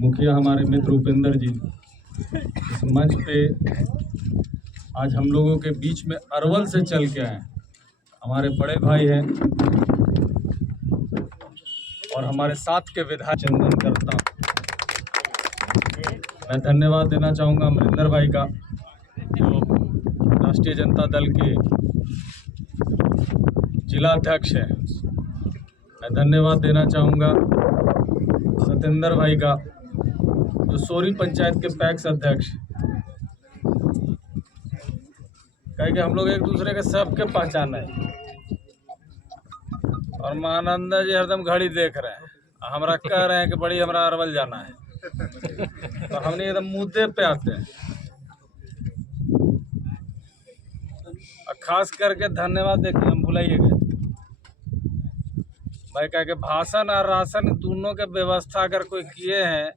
मुखिया हमारे मित्र उपेंद्र जी इस मंच पे आज हम लोगों के बीच में अरवल से चल के आए। हमारे बड़े भाई हैं और हमारे साथ के विधायक चंदन करता। मैं धन्यवाद देना चाहूँगा अमरिंदर भाई का, जो राष्ट्रीय जनता दल के जिला अध्यक्ष हैं। मैं धन्यवाद देना चाहूँगा सतेंद्र भाई का, जो सोरी पंचायत के पैक्स अध्यक्ष। कहे कि हम लोग एक दूसरे के सबके पहचान है। और महानंदा जी हरदम घड़ी देख रहे हैं, हमरा कह रहे हैं कि बड़ी हमरा अरवल जाना है, तो हमने एकदम मुद्दे पे आते हैं। और खास करके धन्यवाद देखिए, हम भुलाइए गए भाई, कह के भाषण और राशन दोनों के व्यवस्था अगर कोई किए हैं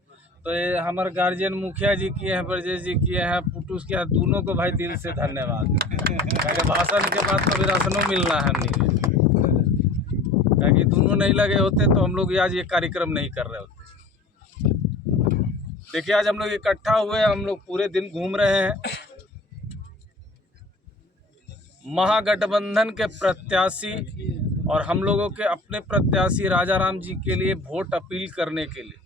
तो ये हमारे गार्जियन मुखिया जी किए हैं, ब्रजेश जी किए हैं, पुटूस किए हैं, दोनों को भाई दिल से धन्यवाद। क्योंकि भाषण के बाद तो भी राशनों मिलना है हमने, क्योंकि दोनों नहीं लगे होते तो हम लोग आज ये कार्यक्रम नहीं कर रहे होते। देखिए आज हम लोग इकट्ठा हुए, हम लोग पूरे दिन घूम रहे हैं महागठबंधन के प्रत्याशी और हम लोगों के अपने प्रत्याशी राजाराम जी के लिए वोट अपील करने के लिए।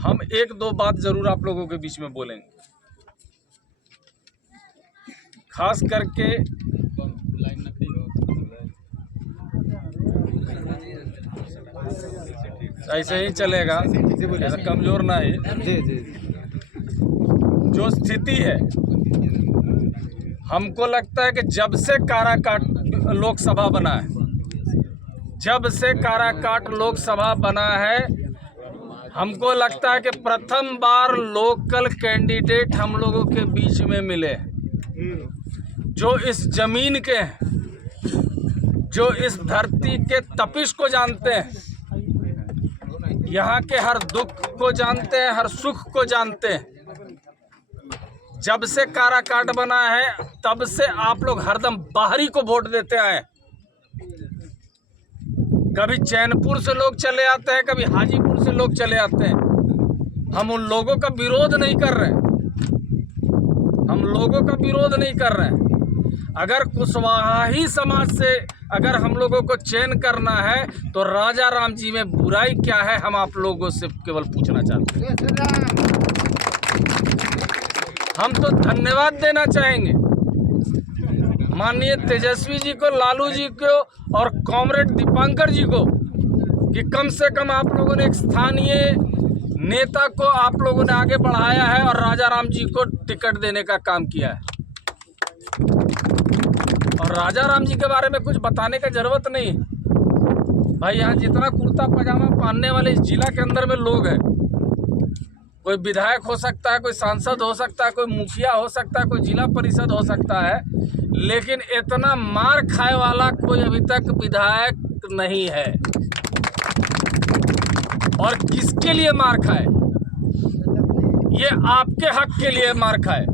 हम एक दो बात जरूर आप लोगों के बीच में बोलेंगे, खास करके ऐसे ही चलेगा, ऐसा कमजोर ना है। जो स्थिति है, हमको लगता है कि जब से काराकाट लोकसभा बना है, जब से काराकाट लोकसभा बना है, हमको लगता है कि प्रथम बार लोकल कैंडिडेट हम लोगों के बीच में मिले, जो इस जमीन के हैं, जो इस धरती के तपिश को जानते हैं, यहाँ के हर दुख को जानते हैं, हर सुख को जानते हैं। जब से काराकाट बना है तब से आप लोग हरदम बाहरी को वोट देते आए। कभी चैनपुर से लोग चले आते हैं, कभी हाजीपुर से लोग चले आते हैं। हम उन लोगों का विरोध नहीं कर रहे, हम लोगों का विरोध नहीं कर रहे हैं। अगर कुशवाहा ही समाज से अगर हम लोगों को चयन करना है तो राजाराम जी में बुराई क्या है, हम आप लोगों से केवल पूछना चाहते हैं। हम तो धन्यवाद देना चाहेंगे माननीय तेजस्वी जी को, लालू जी को और कॉमरेड दीपांकर जी को, कि कम से कम आप लोगों ने एक स्थानीय नेता को आप लोगों ने आगे बढ़ाया है और राजाराम जी को टिकट देने का काम किया है। और राजाराम जी के बारे में कुछ बताने का जरूरत नहीं है भाई। यहाँ जितना कुर्ता पजामा पहनने वाले इस जिला के अंदर में लोग हैं, कोई विधायक हो सकता है, कोई सांसद हो सकता है, कोई मुखिया हो सकता है, कोई जिला परिषद हो सकता है, लेकिन इतना मार खाए वाला कोई अभी तक विधायक नहीं है। और किसके लिए मार खाए? ये आपके हक के लिए मार खाए।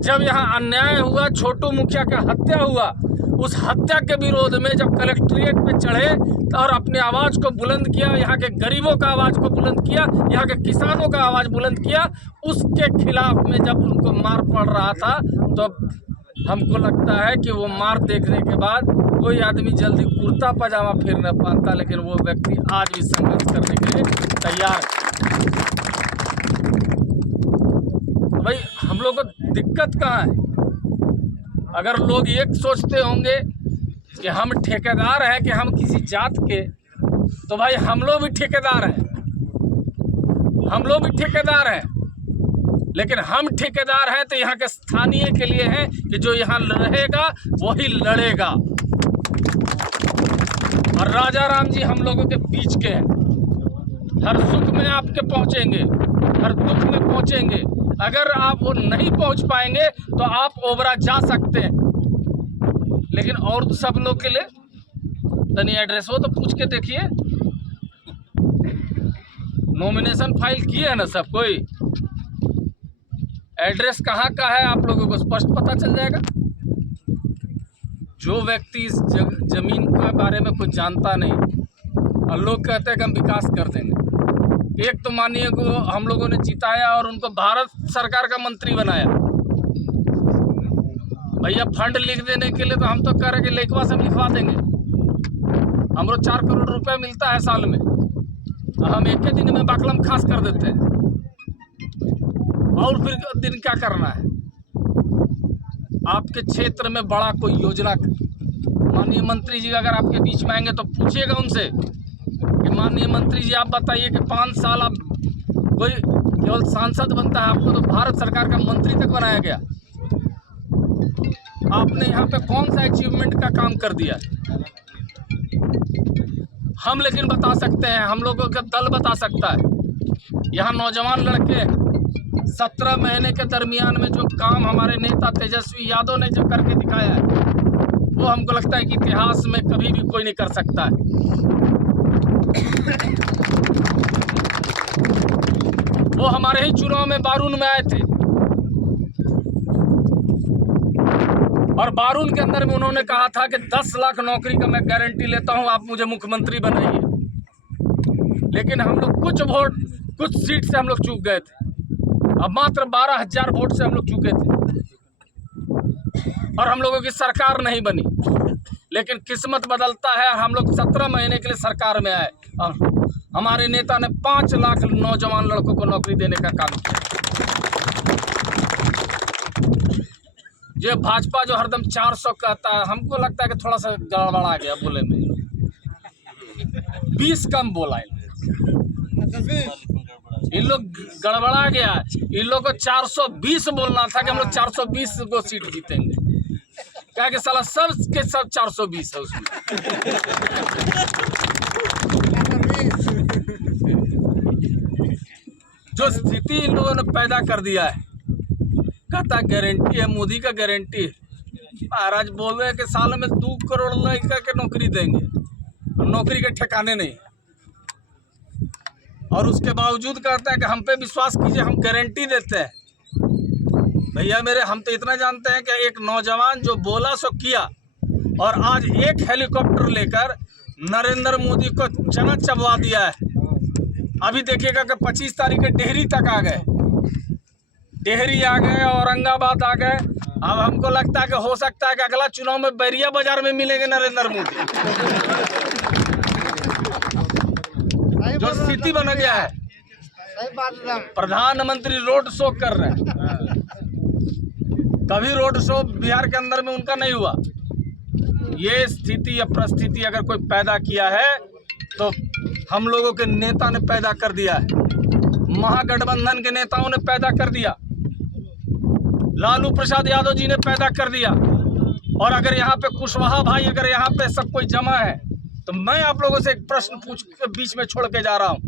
जब यहाँ अन्याय हुआ, छोटू मुखिया का हत्या हुआ, उस हत्या के विरोध में जब कलेक्ट्रेट पे चढ़े और अपनी आवाज़ को बुलंद किया, यहाँ के गरीबों का आवाज़ को बुलंद किया, यहाँ के किसानों का आवाज़ बुलंद किया, उसके खिलाफ में जब उनको मार पड़ रहा था, तो हमको लगता है कि वो मार देखने के बाद कोई आदमी जल्दी कुर्ता पजामा फिर न पाता, लेकिन वो व्यक्ति आज भी संघर्ष करने के लिए तैयार है। तो भाई हम लोग को दिक्कत कहाँ है? अगर लोग ये सोचते होंगे कि हम ठेकेदार हैं, कि हम किसी जात के, तो भाई हम लोग भी ठेकेदार हैं, हम लोग भी ठेकेदार हैं। लेकिन हम ठेकेदार हैं तो यहाँ के स्थानीय के लिए हैं कि जो यहाँ रहेगा वही लड़ेगा। और राजाराम जी हम लोगों के बीच के हैं, हर सुख में आपके पहुँचेंगे, हर दुख में पहुँचेंगे। अगर आप वो नहीं पहुँच पाएंगे तो आप ओबरा जा सकते हैं, लेकिन और तो सब लोग के लिए तनी एड्रेस हो तो पूछ के देखिए। नॉमिनेशन फाइल किए है ना सब कोई, एड्रेस कहाँ का है आप लोगों को स्पष्ट पता चल जाएगा। जो व्यक्ति इस जमीन के बारे में कुछ जानता नहीं, और लोग कहते हैं कि हम विकास कर देंगे। एक तो माननीय को हम लोगों ने जिताया और उनको भारत सरकार का मंत्री बनाया। भैया फंड लिख देने के लिए तो हम तो कह रहे हैं कि लेखवा से हम लिखवा देंगे। हमको 4 करोड़ रुपए मिलता है साल में, हम एक ही दिन में बाकलम खास कर देते हैं। और फिर दिन क्या करना है? आपके क्षेत्र में बड़ा कोई योजना, माननीय मंत्री जी अगर आपके बीच में आएंगे तो पूछिएगा उनसे कि माननीय मंत्री जी आप बताइए कि 5 साल आप कोई केवल सांसद बनता है, आपको तो भारत सरकार का मंत्री तक बनाया गया। आपने यहाँ पे कौन सा अचीवमेंट का काम कर दिया? हम लेकिन बता सकते हैं, हम लोगों का दल बता सकता है। यहाँ नौजवान लड़के 17 महीने के दरमियान में जो काम हमारे नेता तेजस्वी यादव ने जो करके दिखाया है, वो हमको लगता है कि इतिहास में कभी भी कोई नहीं कर सकता है। वो हमारे ही चुनाव में बारून में आए थे और बारून के अंदर में उन्होंने कहा था कि 10 लाख नौकरी का मैं गारंटी लेता हूं, आप मुझे मुख्यमंत्री बनाइए। लेकिन हम लोग कुछ सीट से हम लोग चूक गए थे। अब मात्र 12,000 वोट से हम लोग चूके थे और हम लोगों की सरकार नहीं बनी। लेकिन किस्मत बदलता है, हम लोग 17 महीने के लिए सरकार में आए और हमारे नेता ने 5 लाख नौजवान लड़कों को नौकरी देने का काम किया। ये भाजपा जो हरदम 400 कहता है, हमको लगता है कि थोड़ा सा गड़बड़ा गया बोले में। 20 कम बोला इन लोग, गड़बड़ा गया। इन लोग को 420 बोलना था कि हम लोग 420 को सीट जीतेंगे। क्या कि साला सब के सब 420 है उसमें। जो स्थिति इन लोगों ने पैदा कर दिया है, कहता गारंटी है, मोदी का गारंटी है। महाराज बोल रहे हैं कि साल में 2 करोड़ लड़का के नौकरी देंगे, नौकरी के ठिकाने नहीं। और उसके बावजूद कहता है कि हम पे विश्वास कीजिए, हम गारंटी देते हैं। भैया मेरे, हम तो इतना जानते हैं कि एक नौजवान जो बोला सो किया और आज एक हेलीकॉप्टर लेकर नरेंद्र मोदी को चना चबवा दिया है। अभी देखिएगा कि 25 तारीख के डेहरी तक आ गए, डेहरी आ गए, औरंगाबाद आ गए। अब हमको लगता है कि हो सकता है कि अगला चुनाव में बैरिया बाजार में मिलेंगे नरेंद्र मोदी। जो स्थिति बन गया है, प्रधानमंत्री रोड शो कर रहे हैं। कभी रोड शो बिहार के अंदर में उनका नहीं हुआ। ये स्थिति या परिस्थिति अगर कोई पैदा किया है तो हम लोगों के नेता ने पैदा कर दिया है, महागठबंधन के नेताओं ने पैदा कर दिया, लालू प्रसाद यादव जी ने पैदा कर दिया। और अगर यहाँ पे कुशवाहा भाई, अगर यहाँ पे सब कोई जमा है तो मैं आप लोगों से एक प्रश्न पूछ के बीच में छोड़ के जा रहा हूँ।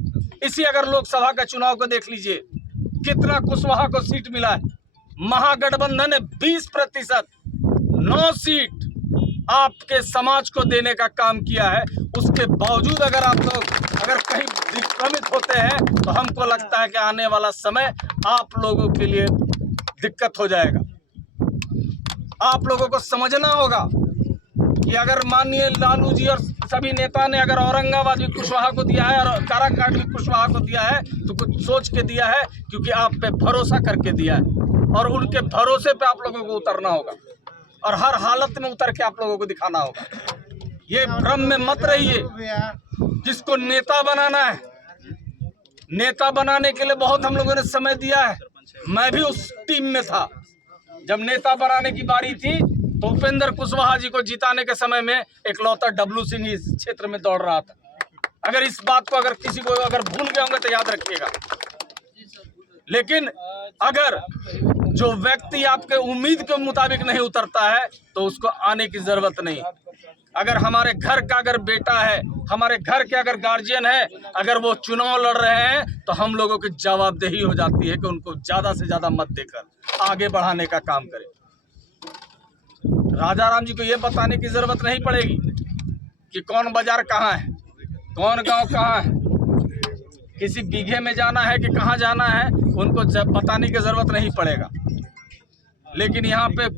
इसी अगर लोकसभा का चुनाव को देख लीजिए, कितना कुशवाहा को सीट मिला है। महागठबंधन ने 20%, 9 सीट आपके समाज को देने का काम किया है। उसके बावजूद अगर आप लोग अगर कहीं विक्रमित होते हैं तो हमको लगता है कि आने वाला समय आप लोगों के लिए दिक्कत हो जाएगा। आप लोगों को समझना होगा कि अगर माननीय लालू जी और सभी नेता ने अगर औरंगाबाद भी कुशवाहा को दिया है और काराकाट भी कुशवाहा को दिया है तो कुछ सोच के दिया है, क्योंकि आप पे भरोसा करके दिया है और उनके भरोसे पे आप लोगों को उतरना होगा और हर हालत में उतर के आप लोगों को दिखाना होगा। ये भ्रम में मत रहिए। जिसको नेता बनाना है, नेता बनाने के लिए बहुत हम लोगों ने समय दिया है। मैं भी उस टीम में था। जब नेता बनाने की बारी थी तो उपेंद्र कुशवाहा जी को जिताने के समय में एकलौता डब्लू सिंह इस क्षेत्र में दौड़ रहा था। अगर इस बात को अगर किसी को अगर भूल गए होंगे तो याद रखिएगा। लेकिन अगर जो व्यक्ति आपके उम्मीद के मुताबिक नहीं उतरता है तो उसको आने की जरूरत नहीं। अगर हमारे घर का अगर बेटा है, हमारे घर के अगर गार्जियन है, अगर वो चुनाव लड़ रहे हैं तो हम लोगों की जवाबदेही हो जाती है कि उनको ज़्यादा से ज़्यादा मत देकर आगे बढ़ाने का काम करें। राजा राम जी को ये बताने की ज़रूरत नहीं पड़ेगी कि कौन बाजार कहाँ है, कौन गांव कहाँ है, किसी बीघे में जाना है कि कहाँ जाना है, उनको बताने की ज़रूरत नहीं पड़ेगा। लेकिन यहाँ पे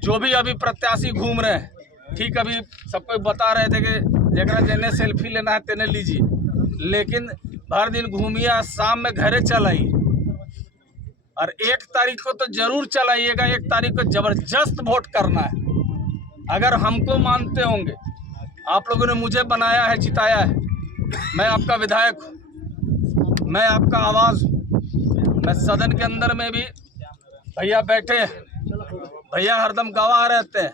जो भी अभी प्रत्याशी घूम रहे हैं, ठीक अभी सबको बता रहे थे कि जरा जेने सेल्फी लेना है तेने लीजिए, लेकिन भर दिन घूमिए, शाम में घरे चल आइए। और 1 तारीख को तो जरूर चलाइएगा, 1 तारीख को जबरदस्त वोट करना है। अगर हमको मानते होंगे, आप लोगों ने मुझे बनाया है, जिताया है, मैं आपका विधायक हूँ, मैं आपका आवाज़ हूँ। मैं सदन के अंदर में भी भैया बैठे हैं, भैया हरदम गवाह रहते हैं।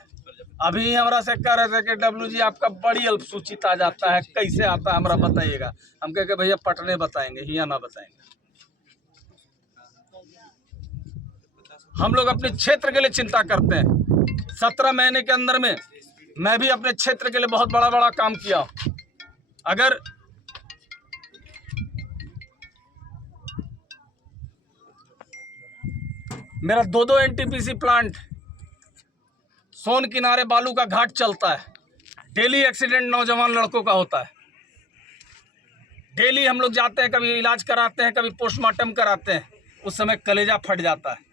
अभी हमारा से कह रहे थे कि डब्लू जी आपका बड़ी अल्पसूचित आ जाता है, कैसे आता है हमारा बताइएगा। हम कह के भैया पटने बताएंगे, हिया ना बताएंगे। हम लोग अपने क्षेत्र के लिए चिंता करते हैं। 17 महीने के अंदर में मैं भी अपने क्षेत्र के लिए बहुत बड़ा बड़ा काम किया। अगर मेरा 2 एनटीपीसी प्लांट, सोन किनारे बालू का घाट चलता है, डेली एक्सीडेंट नौजवान लड़कों का होता है। डेली हम लोग जाते हैं, कभी इलाज कराते हैं, कभी पोस्टमार्टम कराते हैं, उस समय कलेजा फट जाता है।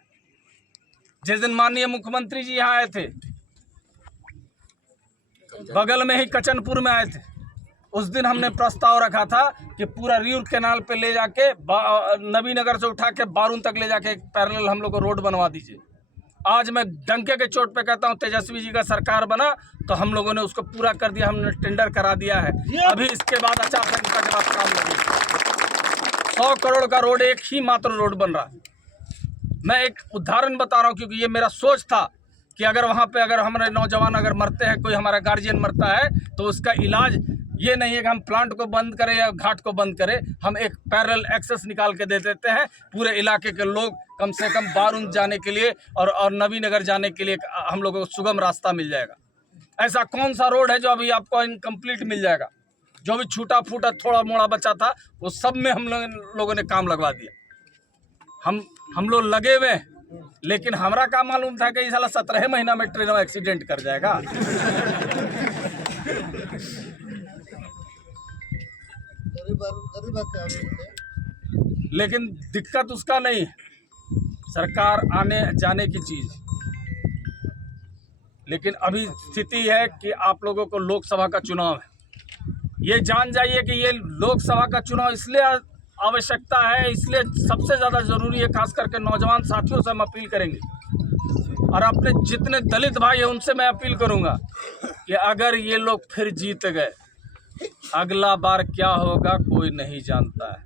जिस दिन माननीय मुख्यमंत्री जी यहाँ आए थे, बगल में ही कचनपुर में आए थे, उस दिन हमने प्रस्ताव रखा था कि पूरा रिवर कैनाल पे ले जाके नबीनगर से उठा के बारून तक ले जाके एक पैरेलल हम लोग को रोड बनवा दीजिए। आज मैं डंके के चोट पे कहता हूँ, तेजस्वी जी का सरकार बना तो हम लोगों ने उसको पूरा कर दिया, हमने टेंडर करा दिया है। अभी इसके बाद आचार संहिता के बाद काम लगे। 100 करोड़ का रोड, एक ही मात्र रोड बन रहा है। मैं एक उदाहरण बता रहा हूँ, क्योंकि ये मेरा सोच था कि अगर वहाँ पे अगर हमारे नौजवान अगर मरते हैं, कोई हमारा गार्जियन मरता है, तो उसका इलाज ये नहीं है कि हम प्लांट को बंद करें या घाट को बंद करें, हम एक पैरेलल एक्सेस निकाल के दे देते हैं। पूरे इलाके के लोग कम से कम बारून जाने के लिए और नबीनगर जाने के लिए हम लोगों को सुगम रास्ता मिल जाएगा। ऐसा कौन सा रोड है जो अभी आपको इनकम्प्लीट मिल जाएगा? जो भी छूटा फूटा थोड़ा मोड़ा बचा था, वो सब में हम लोगों ने काम लगवा दिया। हम लोग लगे हुए हैं, लेकिन हमारा क्या मालूम था कि इस साला 17 महीना में ट्रेन में एक्सीडेंट कर जाएगा। लेकिन दिक्कत उसका नहीं, सरकार आने जाने की चीज। लेकिन अभी स्थिति है कि आप लोगों को लोकसभा का चुनाव है। ये जान जाइए कि ये लोकसभा का चुनाव इसलिए आवश्यकता है, इसलिए सबसे ज़्यादा ज़रूरी है, खास करके नौजवान साथियों से हम अपील करेंगे और अपने जितने दलित भाई हैं उनसे मैं अपील करूंगा कि अगर ये लोग फिर जीत गए, अगला बार क्या होगा कोई नहीं जानता है।